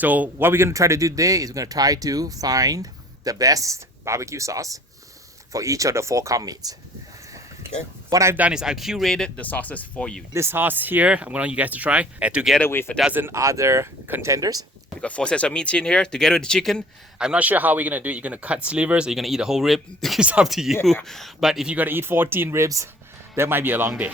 So what we're going to try to do today is we're going to try to find the best barbecue sauce for each of the 4 comp meats. Okay. What I've done is I've curated the sauces for you. This sauce here, I'm going to want you guys to try, and together with a dozen other contenders. We've got 4 sets of meats in here, together with the chicken. I'm not sure how we're going to do it. You're going to cut slivers, or you're going to eat a whole rib. It's up to you. Yeah. But if you're going to eat 14 ribs, that might be a long day.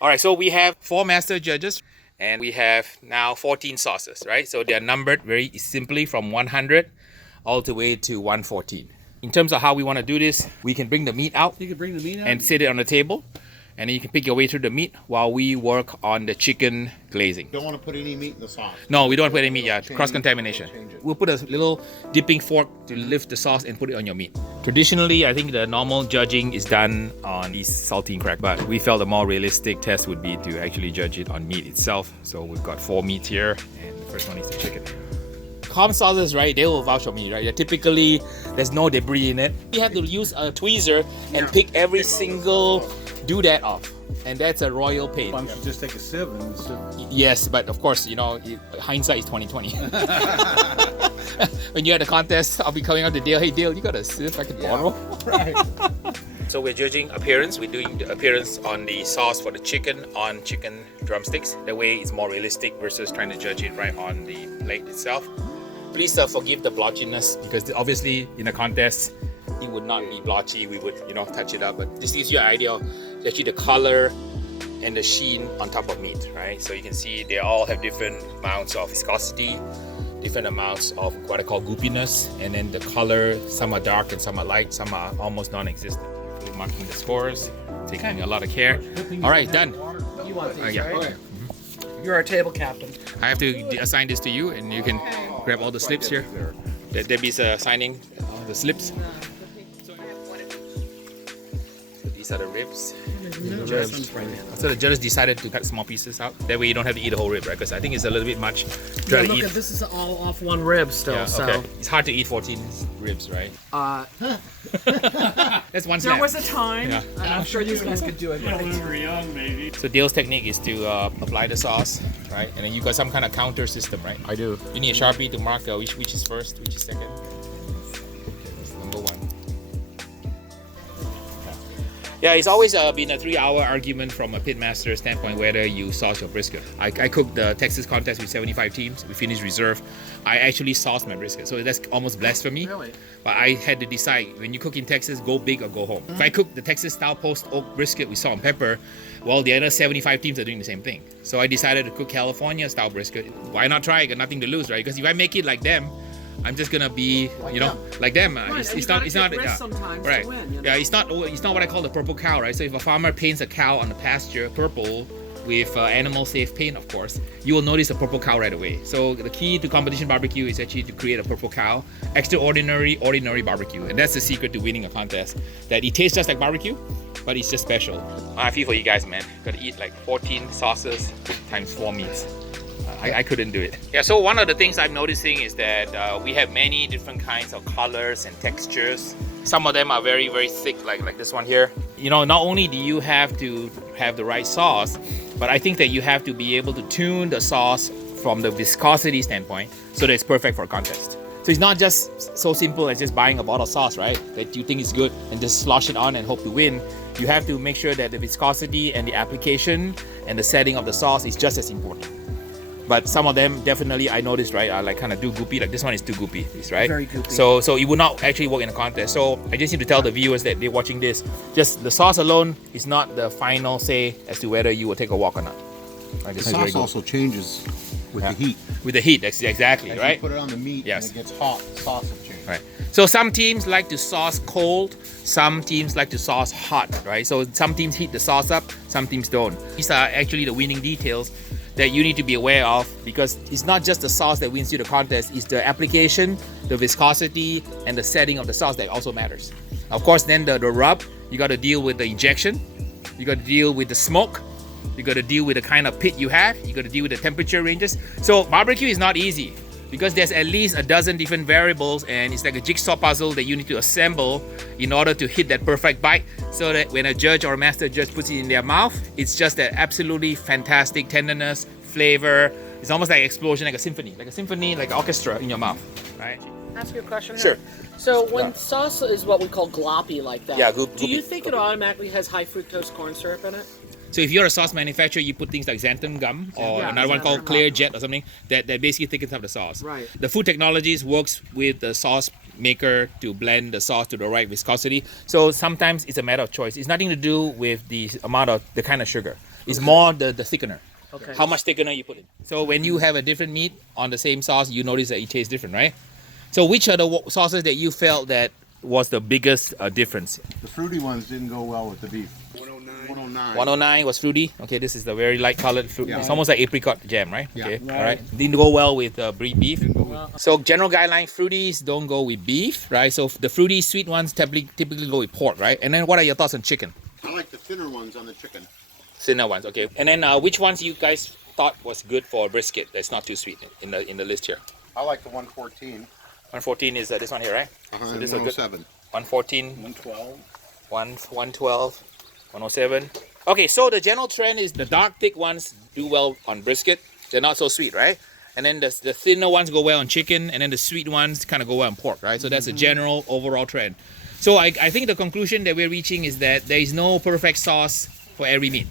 All right, so we have 4 master judges and we have now 14 sauces, right? So they are numbered very simply from 100 all the way to 114. In terms of how we want to do this, we can bring the meat out. You can bring the meat out and sit it on the table, and then you can pick your way through the meat while we work on the chicken glazing. Don't want to put any meat in the sauce. No, we don't want to put any meat yet. Cross-contamination. We'll put a little dipping fork to lift the sauce and put it on your meat. Traditionally, I think the normal judging is done on these saltine crack, but we felt a more realistic test would be to actually judge it on meat itself. So we've got 4 meats here, and the first one is the chicken. Comp sauces, right, they will vouch for me, right? Typically, there's no debris in it. You have to use a tweezer and pick every single doodad off. And that's a royal pain. Why don't you just take a sieve and sieve? Yes, but of course, you know, hindsight is 2020. When you're at a contest, I'll be coming up to Dale. Hey Dale, you got a sieve I can borrow? Right. So we're judging appearance. We're doing the appearance on the sauce for the chicken on chicken drumsticks. That way it's more realistic versus trying to judge it right on the plate itself. Please forgive the blotchiness, because obviously in a contest, it would not be blotchy. We would, you know, touch it up. But this gives you an idea of actually the color and the sheen on top of meat, right? So you can see they all have different amounts of viscosity, different amounts of what I call goopiness, and then the color, some are dark and some are light, some are almost non-existent. We're marking the scores, taking a lot of care. All right, done. You want these, Yeah. right? Okay. You're our table captain. I have to assign this to you, and you can grab all the slips here. Debbie's assigning the slips. These are the ribs. So the judges decided to cut small pieces out. That way you don't have to eat the whole rib, right? Because I think it's a little bit much. Yeah, look at this is all off one rib still. Yeah, so okay. It's hard to eat 14 ribs, right? That's one there snap. was a time, Yeah. and I'm sure these guys could do it. When we were young, maybe. So Dale's technique is to apply the sauce, right? And then you got some kind of counter system, right? I do. You need a Sharpie to mark which is first, which is second. That's number 1. Yeah, it's always been a 3-hour argument from a pitmaster standpoint whether you sauce your brisket. I cooked the Texas contest with 75 teams. We finished reserve. I actually sauced my brisket, so that's almost blasphemy. Really? But I had to decide, when you cook in Texas, go big or go home. If I cook the Texas style post oak brisket with salt and pepper, well, the other 75 teams are doing the same thing. So I decided to cook California style brisket. Why not try? I got nothing to lose, right? Because if I make it like them, I'm just gonna be, like them. Right, It's not sometimes right. to win, you know? Yeah, it's not what I call the purple cow, right? So if a farmer paints a cow on the pasture purple with animal safe paint, of course, you will notice a purple cow right away. So the key to competition barbecue is actually to create a purple cow, extraordinary, ordinary barbecue, and that's the secret to winning a contest. That it tastes just like barbecue, but it's just special. I feel for you guys, man. Gotta eat like 14 sauces times 4 meats. I couldn't do it. Yeah, so one of the things I'm noticing is that we have many different kinds of colors and textures. Some of them are very, very thick, like this one here. You know, not only do you have to have the right sauce, but I think that you have to be able to tune the sauce from the viscosity standpoint so that it's perfect for a contest. So it's not just so simple as just buying a bottle of sauce, right? That you think is good and just slosh it on and hope to win. You have to make sure that the viscosity and the application and the setting of the sauce is just as important. But some of them definitely, I noticed, right, are like kind of too goopy. Like this one is too goopy, right? Very goopy. So it would not actually work in a contest. So I just need to tell the viewers that they're watching this, just the sauce alone is not the final say as to whether you will take a walk or not. Like, The sauce also changes with the heat. With the heat, exactly, As right? you put it on the meat Yes. and it gets hot, the sauce will change. Right. So some teams like to sauce cold, some teams like to sauce hot, right? So some teams heat the sauce up, some teams don't. These are actually the winning details that you need to be aware of, because it's not just the sauce that wins you the contest, it's the application, the viscosity, and the setting of the sauce that also matters. Of course, then the rub, you got to deal with the injection, you got to deal with the smoke, you got to deal with the kind of pit you have, you got to deal with the temperature ranges. So barbecue is not easy, because there's at least a dozen different variables, and it's like a jigsaw puzzle that you need to assemble in order to hit that perfect bite, so that when a judge or a master judge puts it in their mouth, it's just that absolutely fantastic tenderness, flavor. It's almost like an explosion, like a symphony, like an orchestra in your mouth, right? Ask you a question. Sure. So when sauce is what we call gloppy like that, Yeah, do you think it automatically has high fructose corn syrup in it? So if you're a sauce manufacturer, you put things like xanthan gum or Yeah, another one called xanthan clear gum. jet or something that basically thickens up the sauce. Right. The food technologies works with the sauce maker to blend the sauce to the right viscosity. So sometimes it's a matter of choice. It's nothing to do with the amount of the kind of sugar. It's more the thickener. Okay. How much thickener you put in. So when you have a different meat on the same sauce, you notice that it tastes different, right? So which are the sauces that you felt that was the biggest difference? The fruity ones didn't go well with the beef. 109. 109 was fruity. Okay, this is the very light colored fruit. Yeah. It's almost like apricot jam, right? Yeah. Okay, Right. all right. Didn't go well with beef. Well, So general guideline, fruities don't go with beef, right? So the fruity sweet ones typically go with pork, right? And then what are your thoughts on chicken? I like the thinner ones on the chicken. Thinner ones, okay. And then which ones you guys thought was good for brisket that's not too sweet in the list here? I like the 114. 114 is this one here, right? Uh-huh, So this and is good. 107. 114, 112. 112, 107. Okay, so the general trend is the dark thick ones do well on brisket. They're not so sweet, right? And then the thinner ones go well on chicken, and then the sweet ones kind of go well on pork, right? So that's a general overall trend. So I think the conclusion that we're reaching is that there is no perfect sauce for every meat.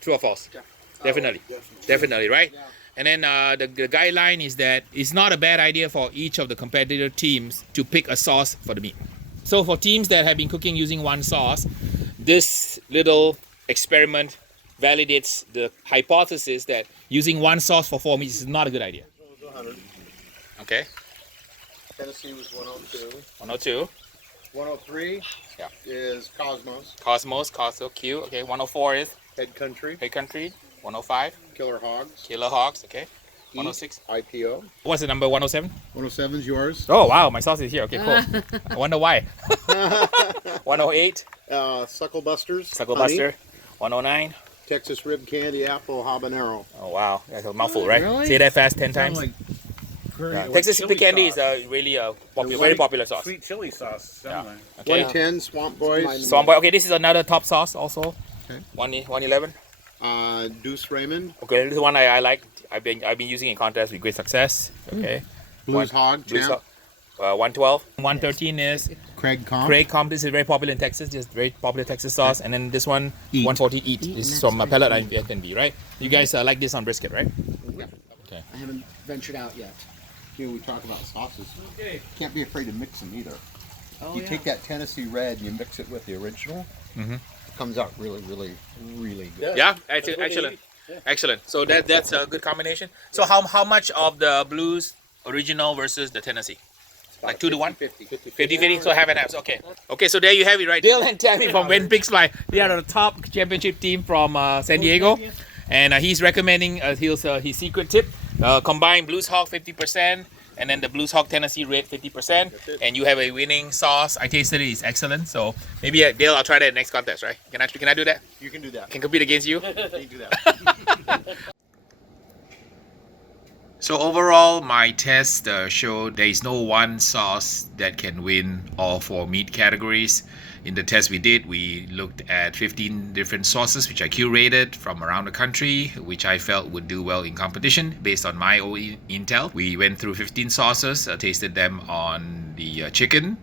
True or false? Definitely. Definitely, right? And then the guideline is that it's not a bad idea for each of the competitor teams to pick a sauce for the meat. So for teams that have been cooking using one sauce, this little experiment validates the hypothesis that using one sauce for 4 meats is not a good idea. 100. Okay, Tennessee was 102. 102, 103 Yeah. is Kosmos. Cosmos, Costco, Q. Okay, 104 is Head Country. Big Country. 105, Killer Hogs. Killer Hogs. Okay, Eat 106. IPO. What's the number? 107. 107 is yours. Oh wow, my sauce is here. Okay, cool. I wonder why. 108, Sucklebusters. Sucklebuster. 109. Texas Rib Candy Apple Habanero. Oh wow, that's a mouthful, right? Really? Say that fast 10 times. Like, Yeah. Texas Rib Candy is a really very popular sauce. Sweet chili sauce. Somewhere. Okay. 110 Swamp Boys. Swamp Boy. Okay, this is another top sauce also. Okay. 111. Duce Raymond. Okay, this is one I like. I've been using in contests with great success. Okay. Blues Hog Blues Champ. Hog. 112. 113 is Craig Comp. Craig Comp. This is very popular in Texas. Just very popular Texas sauce. And then this one, Eat. 114 Eat. Eat, This is and from that's Pellet very and B, right? You guys like this on brisket, right? I haven't ventured out yet. Here we talk about sauces. Okay. Can't be afraid to mix them either. Oh, You yeah. take that Tennessee Red and you mix it with the original. Mhm. It comes out really, really, really good. Yeah, excellent. Excellent. So that's a good combination. So how much of the Blues original versus the Tennessee? Like 2 to 1? 50-50, so half and half. Okay. Okay, so there you have it, right? Dale and Tammy from When Pigs Fly. They are the top championship team from San Diego. And he's recommending his secret tip. Combine Blues Hog 50% and then the Blues Hog Tennessee Red 50%. And you have a winning sauce. I tasted it. It's excellent. So maybe, Dale, I'll try that next contest, right? Can I do that? You can do that. Can compete against you? You can do that. So overall, my test showed there is no one sauce that can win all 4 meat categories. In the test we did, we looked at 15 different sauces which I curated from around the country, which I felt would do well in competition based on my own intel. We went through 15 sauces, tasted them on the chicken,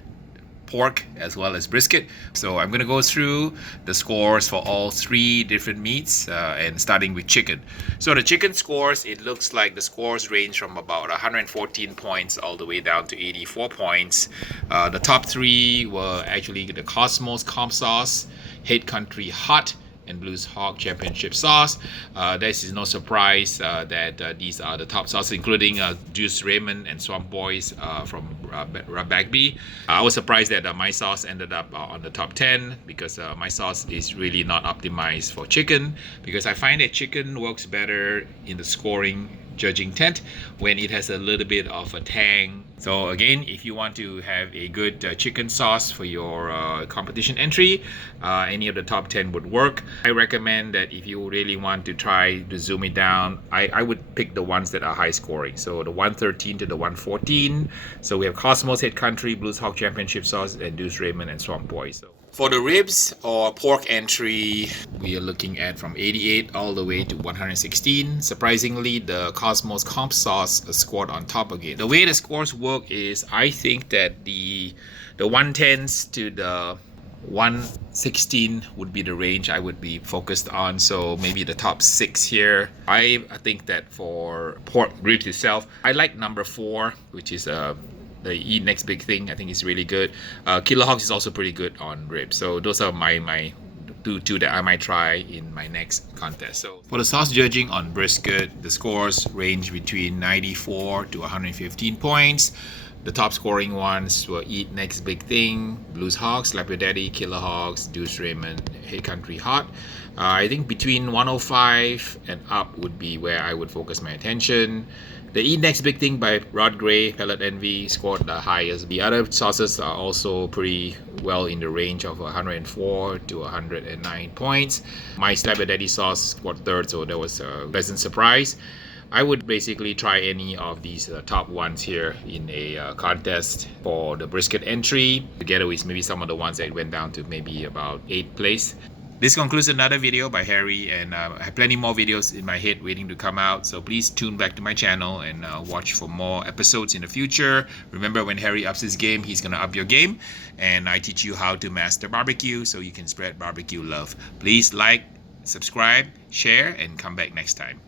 pork, as well as brisket. So I'm gonna go through the scores for all 3 different meats and starting with chicken. So the chicken scores, it looks like the scores range from about 114 points all the way down to 84 points. The top 3 were actually the Kosmos Comp Sauce, Head Country Hot, and Blues Hog Championship sauce. This is no surprise that these are the top sauces, including Duce Raymond and Swamp Boys from Bagby. I was surprised that my sauce ended up on the top 10 because my sauce is really not optimized for chicken, because I find that chicken works better in the scoring judging tent when it has a little bit of a tang. So again, if you want to have a good chicken sauce for your competition entry, any of the top 10 would work. I recommend that if you really want to try to zoom it down, I would pick the ones that are high scoring. So the 113 to the 114. So we have Kosmos, Head Country, Blues Hog Championship sauce, and Duce Raymond and Swamp Boy. So for the ribs or pork entry, we are looking at from 88 all the way to 116. Surprisingly, the Kosmos comp sauce scored on top again. The way the scores work is, I think that the 110s to the 116 would be the range I would be focused on. So maybe the top 6 here. I think that for pork ribs itself, I like number 4, which is the Eat Next Big Thing. I think is really good. Killer Hogs is also pretty good on ribs. So those are my two that I might try in my next contest. So for the sauce judging on brisket, the scores range between 94 to 115 points. The top scoring ones were Eat Next Big Thing, Blues Hog, Slap Yo Daddy, Killer Hogs, Duce Raymond, Head Country Hot. I think between 105 and up would be where I would focus my attention. The Eat Next Big Thing by Rod Gray, Pellet Envy, scored the highest. The other sauces are also pretty well in the range of 104 to 109 points. My Slap Yo Daddy sauce scored 3rd, so that was a pleasant surprise. I would basically try any of these top ones here in a contest for the brisket entry, together with maybe some of the ones that went down to maybe about 8th place. This concludes another video by Harry, and I have plenty more videos in my head waiting to come out, so please tune back to my channel and watch for more episodes in the future. Remember, when Harry ups his game, he's gonna up your game, and I teach you how to master barbecue so you can spread barbecue love. Please like, subscribe, share, and come back next time.